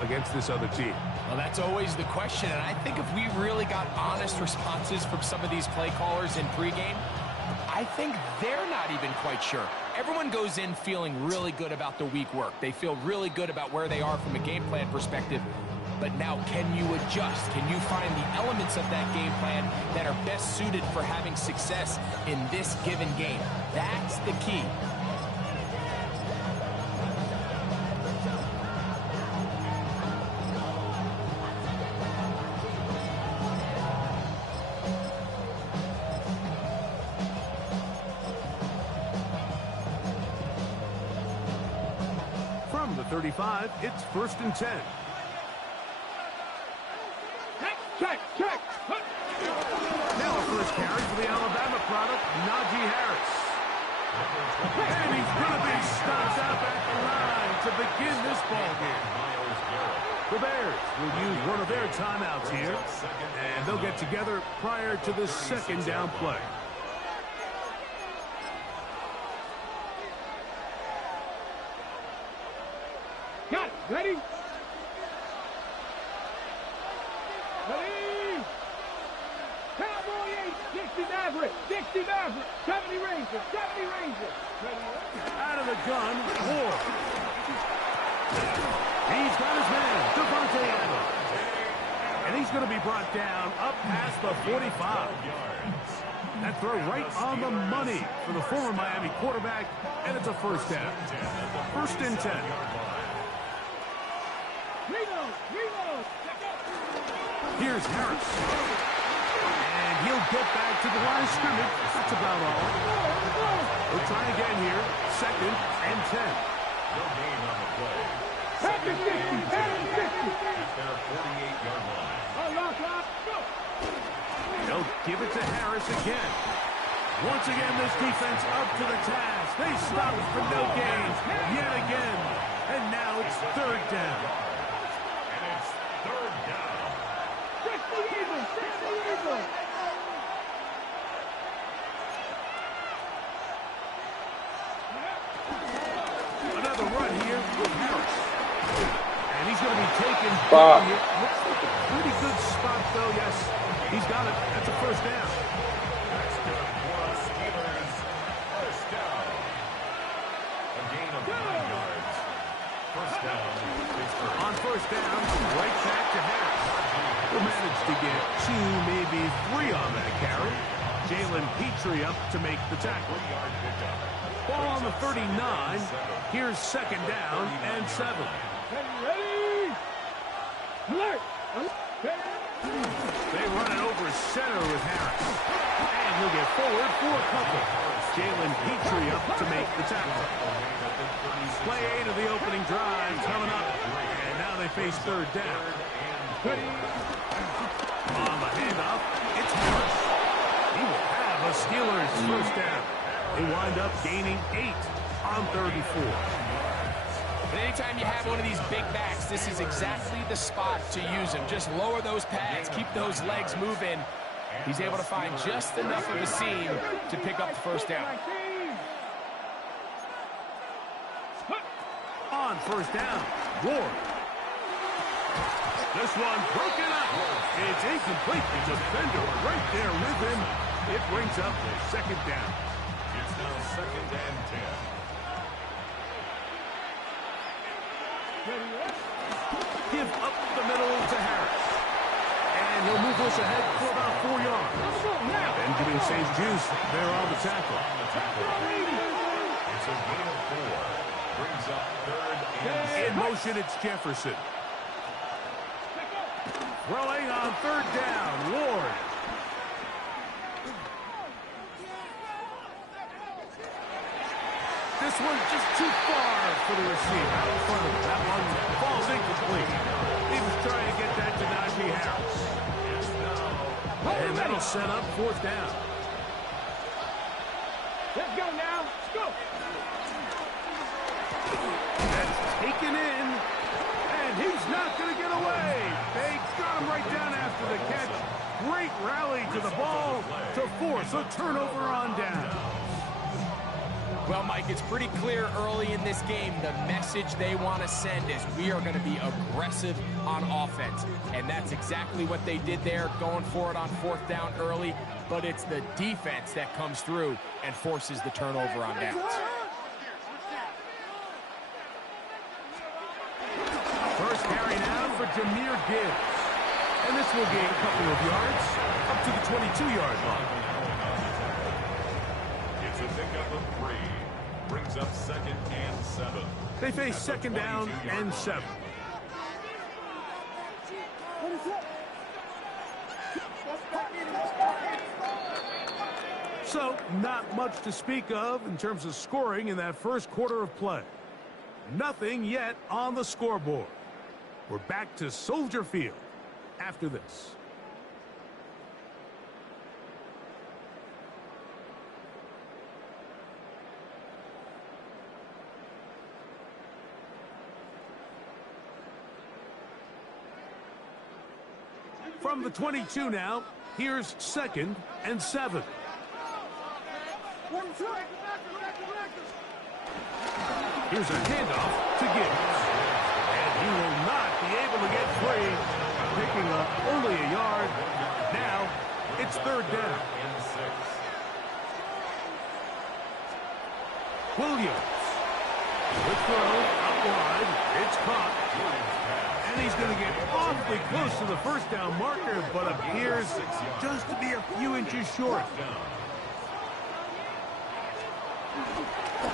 against this other team? Well, that's always the question, and I think if we really got honest responses from some of these play callers in pregame, I think they're not even quite sure. Everyone goes in feeling really good about the week work. They feel really good about where they are from a game plan perspective. But now, can you adjust? Can you find the elements of that game plan that are best suited for having success in this given game? That's the key. From the 35, it's 1st and 10. Check. Now a first carry for the Alabama product, Najee Harris. And he's going to be stopped up at the line to begin this ball game. The Bears will use one of their timeouts here, and they'll get together prior to the second down play. Got it. Ready? Ready? Cowboy 8, 60 Maverick, 60 Maverick, 70 Ranger, 70 Ranger. Out of the gun, Ward. He's got his man, Devontae Adams. And he's going to be brought down up past the 45. That throw right on the money for the former Miami quarterback, and it's a first down. 1st and 10. Reload. Here's Harris. And he'll get back to the line of scrimmage. That's about all. We'll try again here. 2nd and 10. No gain on the play. Second 50. At their 48-yard line. They'll give it to Harris again. Once again, this defense up to the task. They stop for no gain yet again. And now it's 3rd down. And it's 3rd down. 60 Eagles. Another run here with Harris. And he's going to be taken. Looks like a pretty good spot, though. Yes, he's got it. That's a first down. That's good for us Steelers. First down. A gain of 9 yards. First down. Pittsburgh. On first down, right back to Harris. He'll manage to get 2, maybe 3 on that carry. Jalen Petrie up to make the tackle. 3-yard pickup. Ball on the 39. Here's 2nd down and 7. Ready? Alert. They run it over center with Harris. And he'll get forward for a couple. Jalen Petrie up to make the tackle. Play 8 of the opening drive coming up. And now they face 3rd down. On the handoff, it's Harris. He will have a Steelers first down. They wind up gaining 8 on 3rd and 4. But anytime you have one of these big backs, this is exactly the spot to use him. Just lower those pads, keep those legs moving. He's able to find just enough of a seam to pick up the first down. On first down, Ward. This one broken up. It's incomplete. The defender right there with him. It brings up the 2nd down. It's now 2nd and 10. Give up the middle to Harris. And he'll move us ahead for about 4 yards. Benjamin St. Juice there on the tackle. It's a gain of 4. Brings up 3rd and 6. In motion, it's Jefferson. Throwing on 3rd down, Ward. This one just too far for the receiver. Out in front of him. That one falls incomplete. He was trying to get that to Najee Harris. And that'll set up 4th down. Let's go now. Let's go. That's taken in. And he's not going to get away. They got him right down after the catch. Great rally to the ball to force a turnover on down. Well, Mike, it's pretty clear early in this game the message they want to send is we are going to be aggressive on offense. And that's exactly what they did there, going for it on 4th down early. But it's the defense that comes through and forces the turnover on downs. First carry now for Jahmyr Gibbs. And this will gain a couple of yards up to the 22-yard line. It's a pickup of 3. Brings up 2nd and 7. They face 2nd down and 7. So, not much to speak of in terms of scoring in that first quarter of play. Nothing yet on the scoreboard. We're back to Soldier Field after this. From the 22 now, here's 2nd and 7. Here's a handoff to Gibbs. And he will not be able to get free, picking up only a yard. Now, it's 3rd down. Williams. The throw out wide. It's caught. And he's going to get awfully close to the 1st down marker, but appears just to be a few inches short.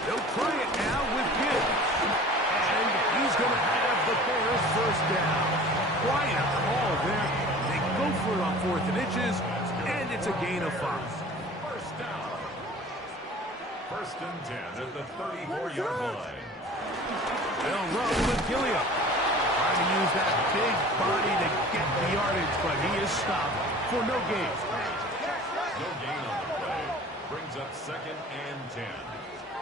They'll try it now with Gibbs. And he's going to have the Bears 1st down. Quiet call there. They go for it on 4th and inches, and it's a gain of 5. 1st down. 1st and 10 at the 34-yard line. They'll run with Gilliam. Trying to use that big body to get the yardage, but he is stopped for no gain. No gain on the play. Brings up 2nd and 10.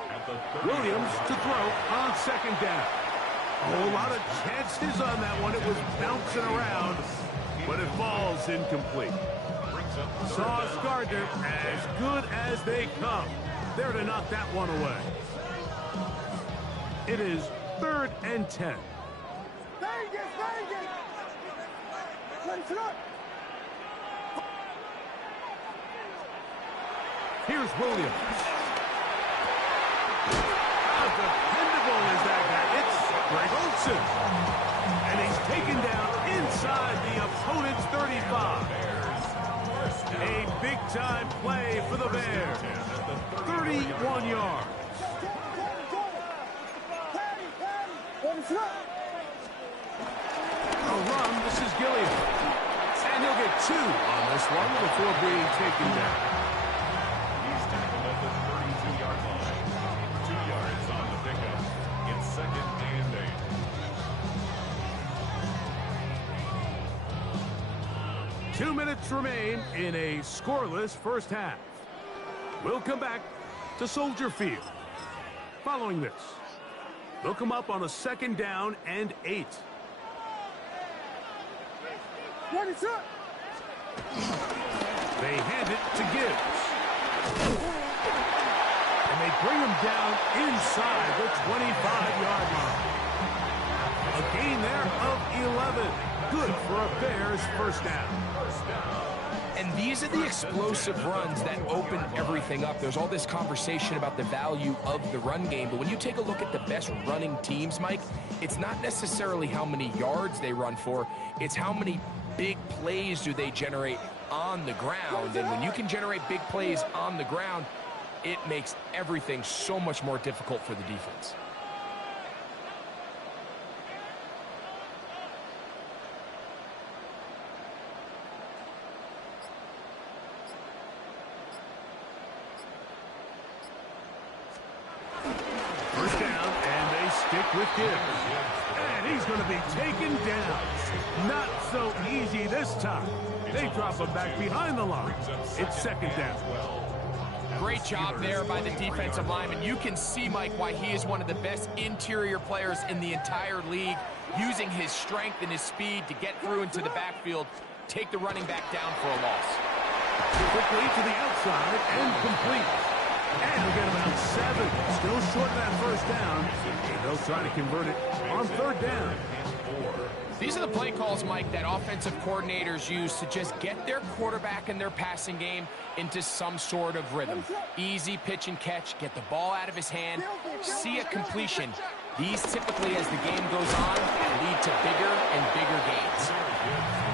At the Williams to throw on 2nd down. A whole lot of chances on that one. It was bouncing around, but it falls incomplete. Sauce Gardner, as good as they come. There to knock that one away. It is 3rd and 10. Here's Williams. How dependable is that guy? It's Greg Olsen. And he's taken down inside the opponent's 35. A big-time play for the Bears. 31 yards. A run, this is Gilliam. And he'll get 2 on this one before being taken down. He's tackled at the 32-yard line. 2 yards on the pickup. It's 2nd and 8. 2 minutes remain in a scoreless first half. We'll come back to Soldier Field. Following this, they'll come up on a 2nd down and 8. They hand it to Gibbs. And they bring him down inside the 25-yard line. A gain there of 11. Good for a Bears 1st down. And these are the explosive runs that open everything up. There's all this conversation about the value of the run game, but when you take a look at the best running teams, Mike, it's not necessarily how many yards they run for, it's how many big plays do they generate on the ground. And when you can generate big plays on the ground, it makes everything so much more difficult for the defense. First down, and they stick with Gibbs. And he's going to be taken down. Not so easy this time. They drop him back behind the line. It's 2nd down. Great job there by the defensive lineman. You can see, Mike, why he is one of the best interior players in the entire league, using his strength and his speed to get through into the backfield, take the running back down for a loss. Quickly to the outside and complete. And they'll get about 7. Still short of that first down. And they'll try to convert it on third down. These are the play calls, Mike, that offensive coordinators use to just get their quarterback and their passing game into some sort of rhythm. Easy pitch and catch, get the ball out of his hand, see a completion. These typically, as the game goes on, lead to bigger and bigger gains.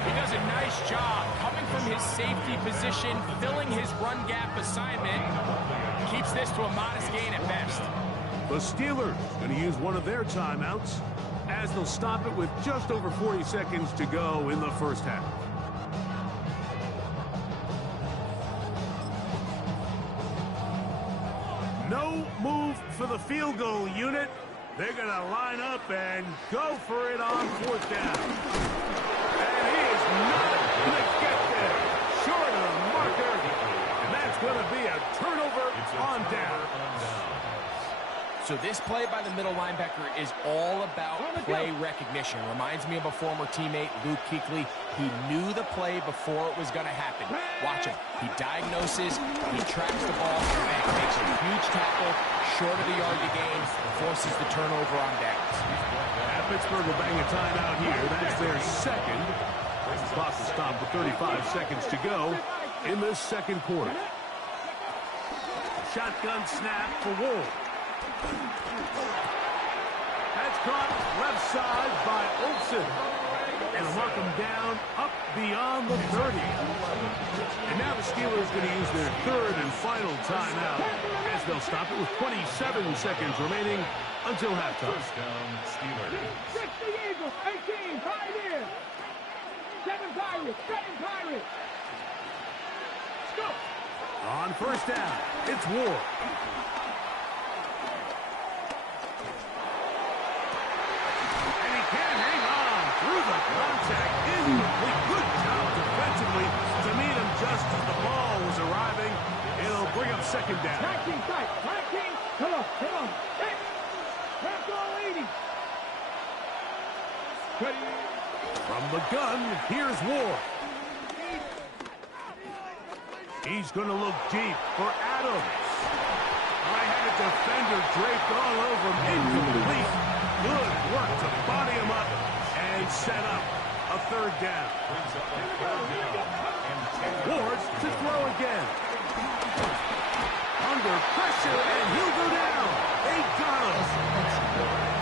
He does a nice job coming from his safety position, filling his run gap assignment. Keeps this to a modest gain at best. The Steelers going to use one of their timeouts as they'll stop it with just over 40 seconds to go in the first half. No move for the field goal unit. They're going to line up and go for it on fourth down. And he is not going to get there. Short of the marker. And that's going to be a turnover on down. So this play by the middle linebacker is all about play recognition. Reminds me of a former teammate, Luke Kuechly. He knew the play before it was going to happen. Watch him. He diagnoses, he tracks the ball, and makes a huge tackle short of the yard to gain, forces the turnover on downs. Pittsburgh will bang a timeout here. That's their second. Clock will stop with 35 seconds to go in this second quarter. Shotgun snap for Wolf. That's caught left side by Olsen. And mark him down up beyond the 30. And now the Steelers going to use their third and final timeout as they'll stop it with 27 seconds remaining until halftime. Steelers. 60 Eagles, 18, Pioneers. 7 Pirates, 7 Pirates. Let's go. On first down, it's Ward. Contact incomplete. Good job defensively to meet him just as the ball was arriving. It'll bring up second down. Tag team tight. Tag team. Come on. Come on. Hey. Back all 80. Ready. From the gun, here's Ward. He's going to look deep for Adams. Right-handed defender draped all over him. Incomplete. Good work to body him up and set up a third down. Ward to throw again. Under pressure, and he'll go down. They got him.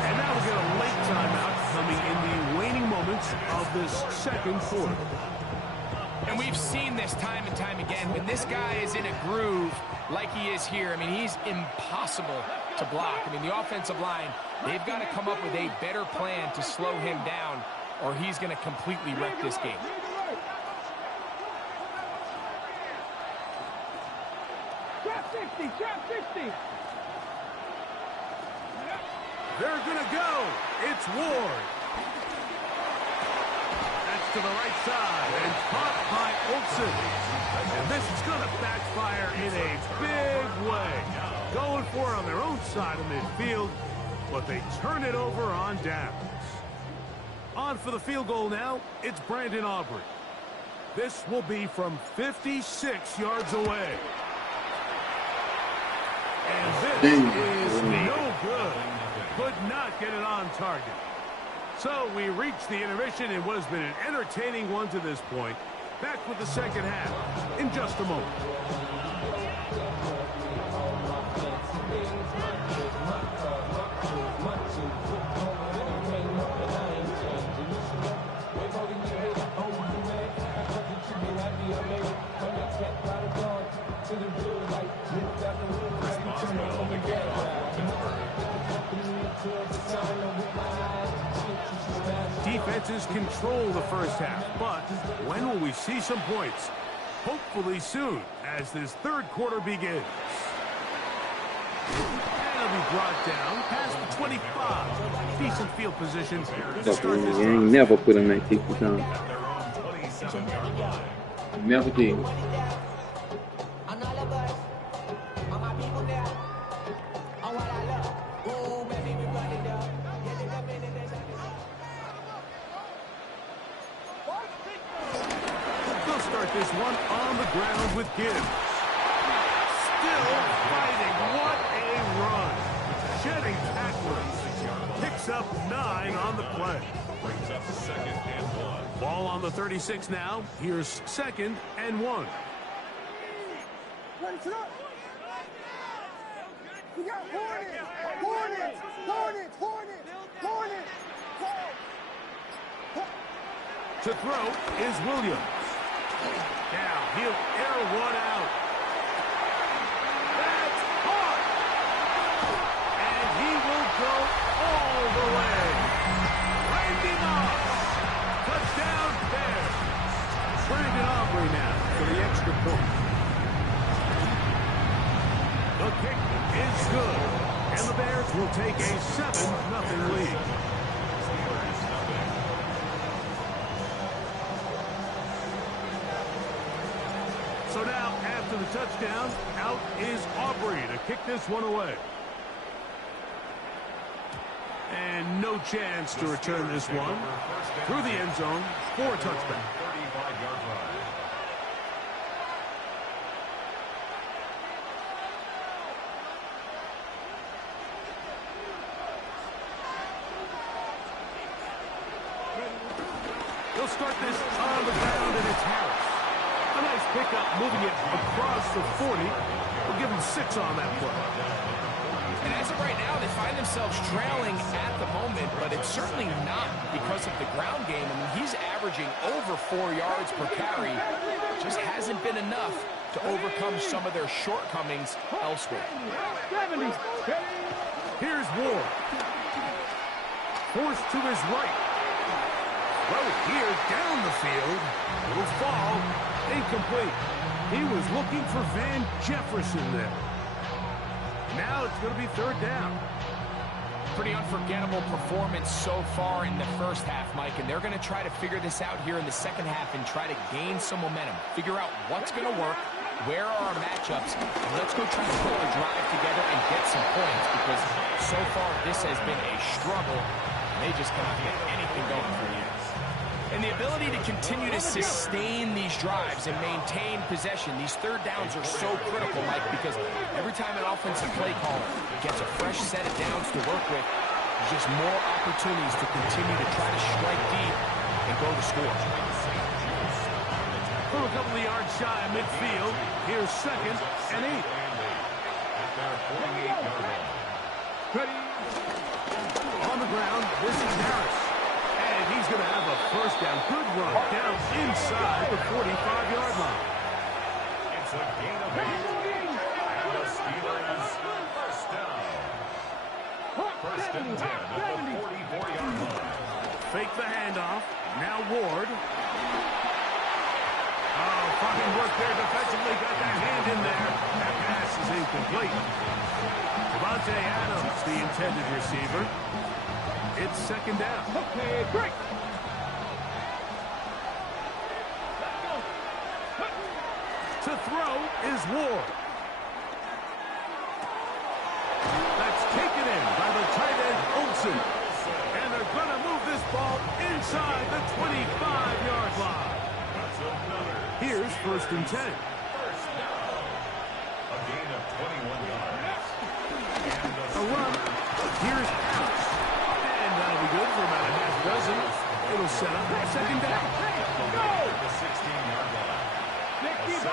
And now we'll get a late timeout coming in the waning moments of this second quarter. And we've seen this time and time again. When this guy is in a groove like he is here, I mean, he's impossible to block. I mean, the offensive line, they've got to come up with a better plan to slow him down, or he's going to completely wreck this game. Trap 60, trap 60. They're going to go. It's Ward. To the right side and caught by Olsen. And this is going to backfire in a big way. Going for it on their own side of midfield, but they turn it over on downs. On for the field goal now, it's Brandon Aubrey. This will be from 56 yards away. And this is no good. Could not get it on target. So we reach the intermission in what has been an entertaining one to this point. Back with the second half in just a moment. Defenses control the first half, but when will we see some points? Hopefully soon, as this third quarter begins. And it'll be brought down past the 25. Decent field position to start this You ain't never put him at 60 times. Never did. This one on the ground with Gibbs. still fighting. What a run. Shedding tacklers. Picks up 9 on the play. Brings up 2nd and 1. Ball on the 36 now. Here's 2nd and 1. We got Hornets! Hornets! Hornets! Hornets! Hornets! To throw is Williams. Now he'll air one out. That's caught! And he will go all the way. Randy Moss. Touchdown Bears. Brandon Aubrey now for the extra point. The kick is good. And the Bears will take a 7-0 lead. So now, after the touchdown, out is Aubrey to kick this one away. And no chance to return this one. Through the end zone for a touchback. 35-yard run. They'll start this on the ground, and it's Harris. A nice pickup, moving it across the 40. We'll give him 6 on that play. And as of right now, they find themselves trailing at the moment, but it's certainly not because of the ground game. I mean, he's averaging over 4 yards per carry. Just hasn't been enough to overcome some of their shortcomings elsewhere. 70. Here's Ward. Forced to his right. Well, here down the field. It'll fall. Incomplete. He was looking for Van Jefferson there. Now it's going to be 3rd down. Pretty unforgettable performance so far in the first half, Mike, and they're going to try to figure this out here in the second half and try to gain some momentum. Figure out what's going to work, where are our matchups, and let's go try to put a drive together and get some points, because so far this has been a struggle. They just cannot get anything going for you. And the ability to continue to sustain these drives and maintain possession, these 3rd downs are so critical, Mike, because every time an offensive play caller gets a fresh set of downs to work with, there's just more opportunities to continue to try to strike deep and go to score. From a couple of yards shy of midfield, here's 2nd and 8. At their 48-yard line. Ready? On the ground, this is Harris. And he's going to have a 1st down. Good run down inside the 45-yard line. It's a gain of 8. And the Steelers 1st down. 1st and 10 at the 44-yard line. Fake the handoff. Now Ward. Oh, fucking work there defensively. Got that hand in there. That pass is incomplete. Devontae Adams, the intended receiver. It's 2nd down. Okay, break. To throw is Ward. That's taken in by the tight end Olsen. And they're going to move this ball inside the 25-yard line. Here's 1st and 10. 1st down. A gain of 21 yards. A run. Here's Harris. And that'll be good for about a half dozen. It'll set up 2nd down. Go! The 16-yard line. 65.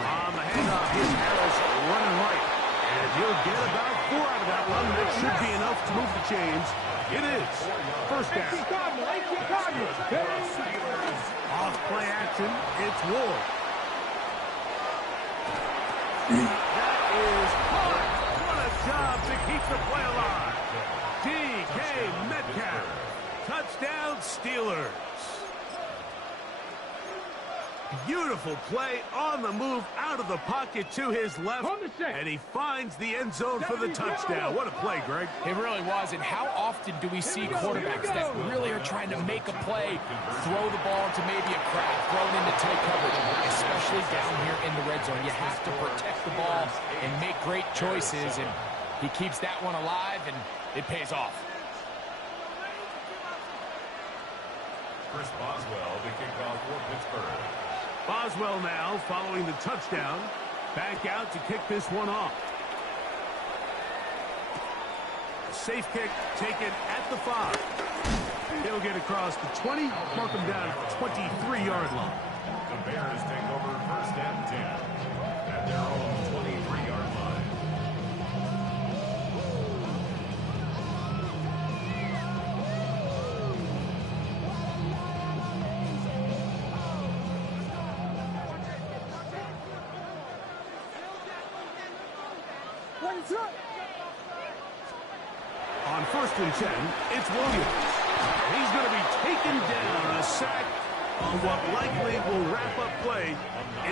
On the handoff, here's Harris running right. And he'll get about 4 out of that run. That should be enough to move the chains. It is 1st down. Off play action, it's Ward. That is hard. What a job to keep the play alive. DK Metcalf. Touchdown Steelers. Beautiful play on the move out of the pocket to his left. And he finds the end zone for the touchdown. What a play, Greg. It really was, and how often do we see quarterbacks that really are trying to make a play, throw the ball into maybe a crowd, throw it into tight coverage, especially down here in the red zone. You have to protect the ball and make great choices, and he keeps that one alive, and it pays off. Chris Boswell to kick off for Pittsburgh. Boswell now following the touchdown. Back out to kick this one off. A safe kick taken at the 5. He'll get across the 20, mark him down at the 23-yard line. The Bears take over first and 10 at their own 23-yard line. On first and 10, it's Williams. He's going to be taken down, a sack on what likely will wrap up play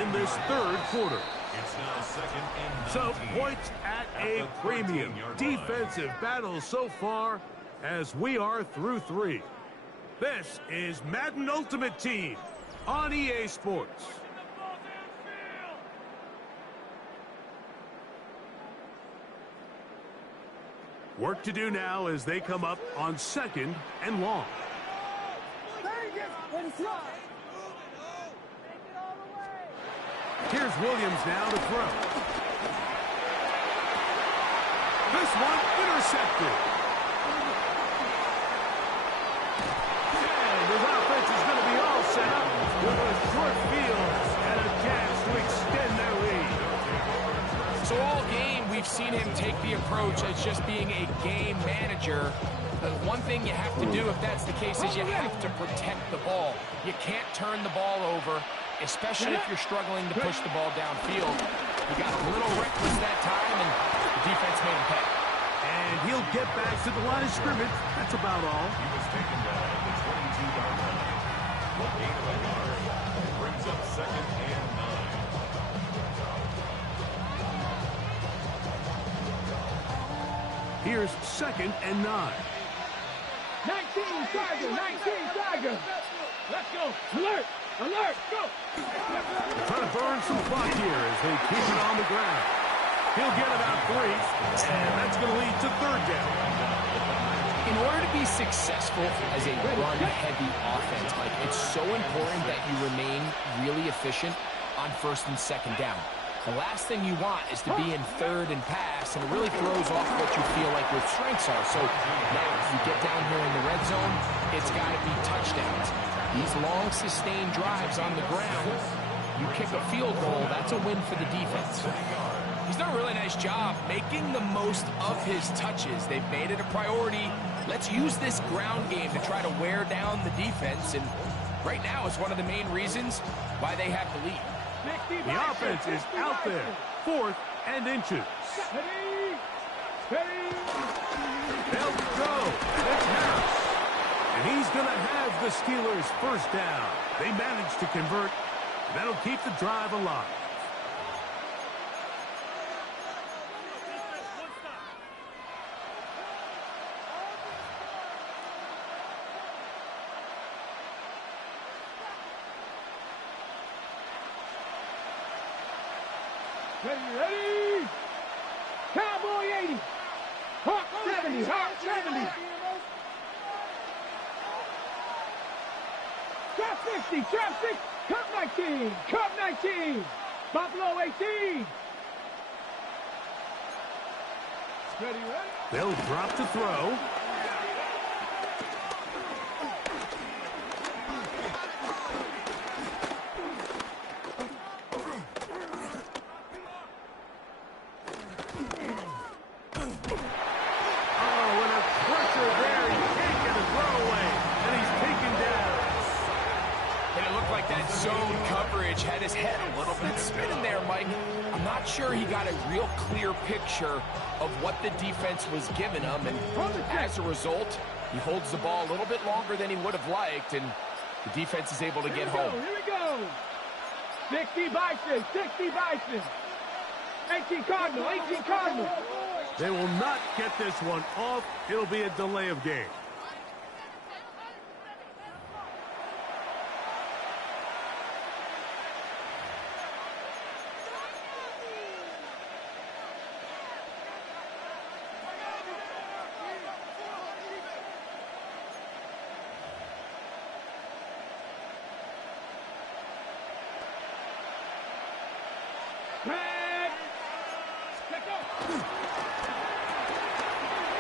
in this third quarter. It's now second and So 19. points at a premium. Defensive battle so far as we are through 3. This is Madden Ultimate Team on EA Sports. Work to do now as they come up on second and long. Here's Williams now to throw. This one intercepted. And his offense is going to be all set up with a short field and a chance to extend their lead. So all game, we've seen him take the approach as just being a game manager. But one thing you have to do if that's the case is you have to protect the ball. You can't turn the ball over, especially if you're struggling to push the ball downfield. He got a little reckless that time, and the defense made him pay. And he'll get back to the line of scrimmage. That's about all. He was taken down at the 22-yard line. A gain of a yard brings up second and 9. Here's second and 9. 19 Tiger, 19 Tiger. Let's go. Alert, alert, go. Trying to burn some clock here as they keep it on the ground. He'll get about 3, and that's going to lead to third down. In order to be successful as a run-heavy offense, Mike, it's so important that you remain really efficient on first and second down. The last thing you want is to be in third and pass, and it really throws off what you feel like your strengths are. So now you get down here in the red zone, it's got to be touchdowns. These long, sustained drives on the ground, you kick a field goal, that's a win for the defense. He's done a really nice job making the most of his touches. They've made it a priority. Let's use this ground game to try to wear down the defense, and right now it's one of the main reasons why they have the lead. The offense is out there, 4th and inches. Ready, ready. They'll go, and it's Harris. And he's going to have the Steelers first down. They managed to convert. That'll keep the drive alive. Ready, ready. Cowboy 80. Hawk 70, Hawk 70. Trap 60, trap 6. Cup 19, Cup 19. Buffalo 18. Ready, ready. They'll drop to throw. Zone coverage had his head a little bit spinning there, Mike. I'm not sure he got a real clear picture of what the defense was giving him, and as a result, he holds the ball a little bit longer than he would have liked, and the defense is able to get home. Here we go. 60 Bison, 60 Bison. 18 Cardinal, 18 Cardinal. They will not get this one off. It'll be a delay of game.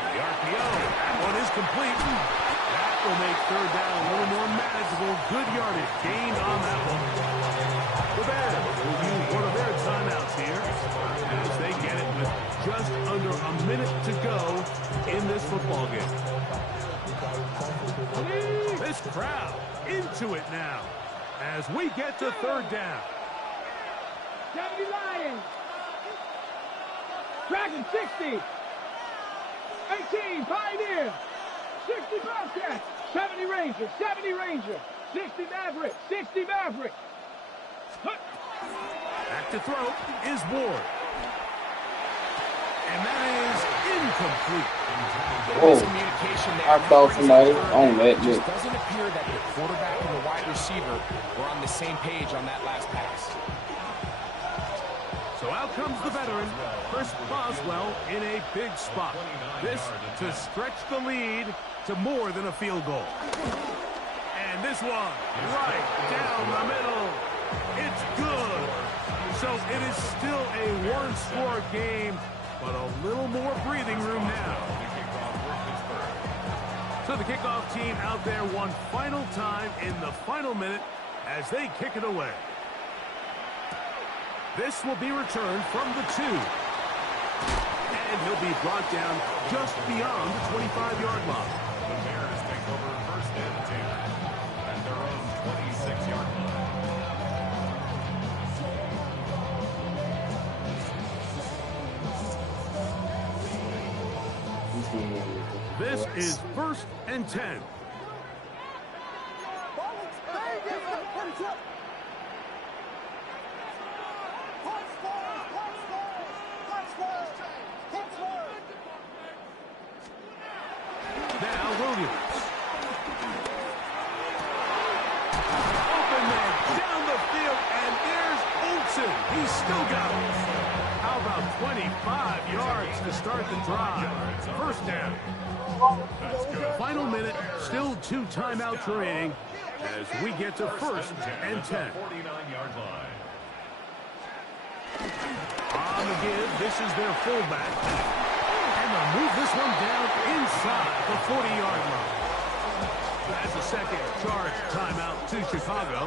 The RPO, that one is complete. That will make third down a little more manageable. Good yardage gained on that one. The Bears will use one of their timeouts here as they get it with just under a minute to go in this football game. This crowd into it now as we get to third down. 70 Lions. Dragon 60. 18 Pioneer. 60 Bobcats. 70 Rangers. 70 Rangers. 60 Maverick. 60 Maverick. Back to throw is Ward. And that is incomplete. Miscommunication there. I thought somebody on that. It just doesn't appear that the quarterback and the wide receiver were on the same page on that last pass. So out comes the veteran, Chris Boswell, in a big spot. This to stretch the lead to more than a field goal. And this one, right down the middle. It's good. So it is still a one-score game, but a little more breathing room now. So the kickoff team out there one final time in the final minute as they kick it away. This will be returned from the 2. And he'll be brought down just beyond the 25-yard line. The Bears take over first and 10 at their own 26-yard line. This is first and 10. Now Williams. Open man down the field, and there's Olsen. He's still got it. How about 25 yards to start the drive? First down. Final minute, still 2 timeouts remaining as we get to first and 10. 49-yard line. On the give, this is their fullback. And they'll move this one down inside the 40-yard line. That's a second charge timeout to Chicago.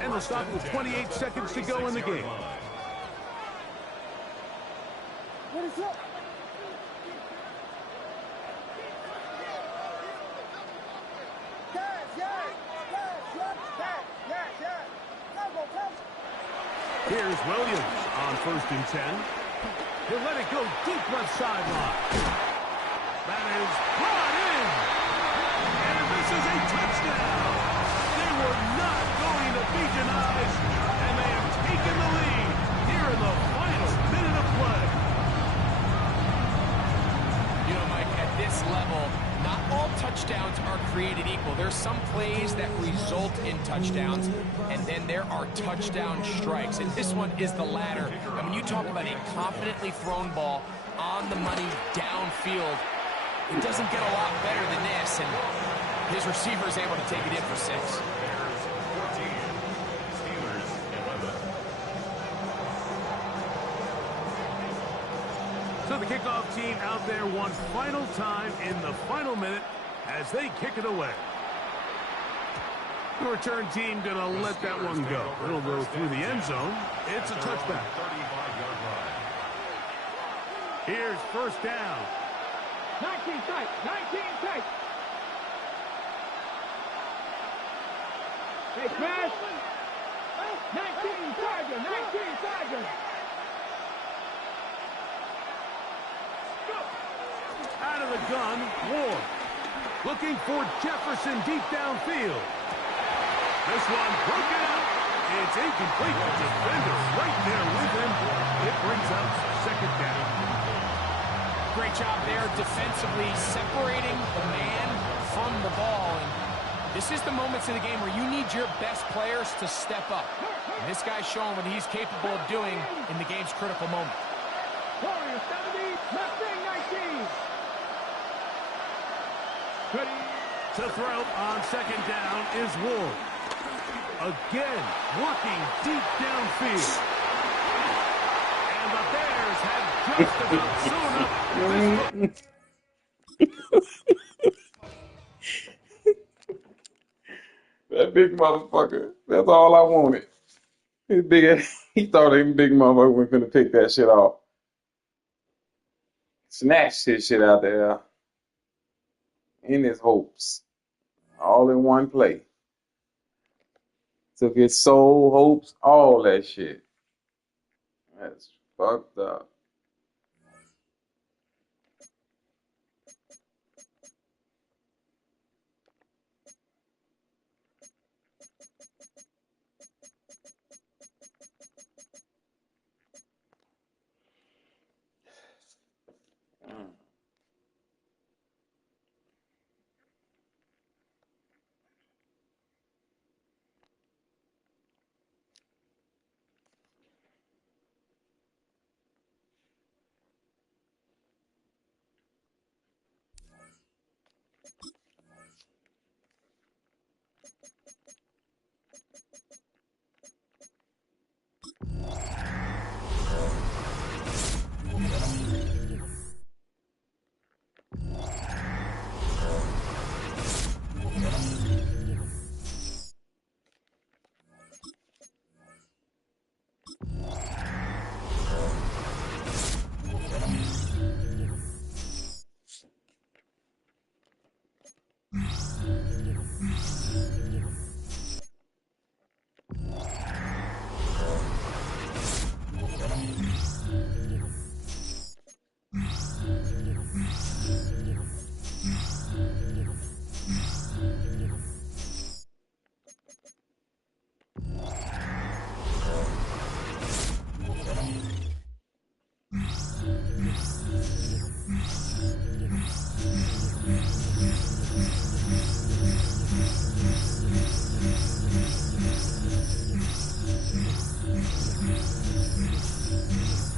And they'll stop with 28 seconds to go in the game. Here's Williams on first and 10. He'll let it go deep left sideline. That is brought in. And this is a touchdown. They were not going to be denied, and they have taken the lead here in the final minute of play. You know, Mike, at this level, not all touchdowns are created equal. There's some plays that result in touchdowns, and then there are touchdown strikes. And this one is the latter. And when you talk about a confidently thrown ball on the money downfield, it doesn't get a lot better than this. And his receiver is able to take it in for 6. Bears 14, Steelers 11. So the kickoff team out there one final time in the final minute as they kick it away. The return team going to let that one go. It'll go through the end zone. It's a touchback. 35-yard line. Here's first down. 19 tight. 19 tight. Hey, Smash. 19 Tiger. 19 Tiger. Out of the gun, Ward. Looking for Jefferson deep downfield. This one broken out. It's incomplete. The defender right there with him. It brings up second down. Great job there defensively, separating the man from the ball. And this is the moments in the game where you need your best players to step up. And this guy's showing what he's capable of doing in the game's critical moment. Warriors 70. Mustang 19. Ready to throw on second down is Ward. Again, working deep downfield. And the Bears have just about soon enough. That big motherfucker. That's all I wanted. His big ass, he thought him big motherfucker was gonna take that shit off. Snatched his shit out there in his hopes. All in one play. Took his soul, hopes, all that shit. That's fucked up.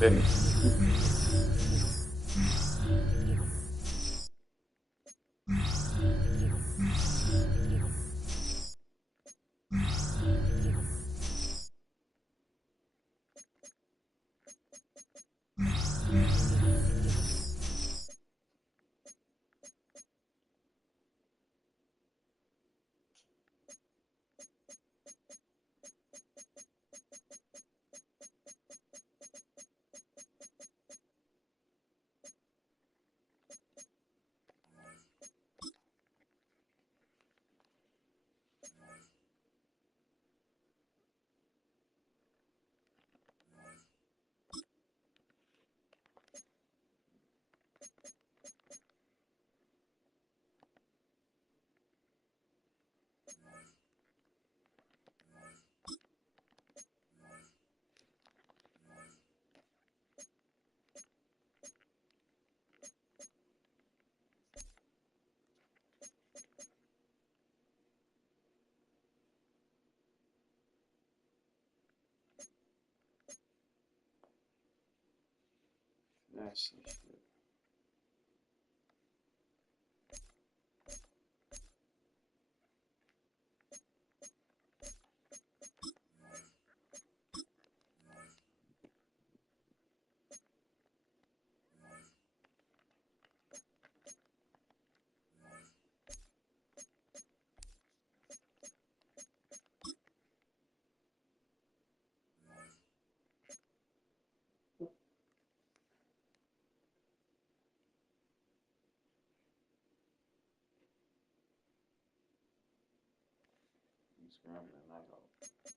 Didn't that shit. You scrambling, I go.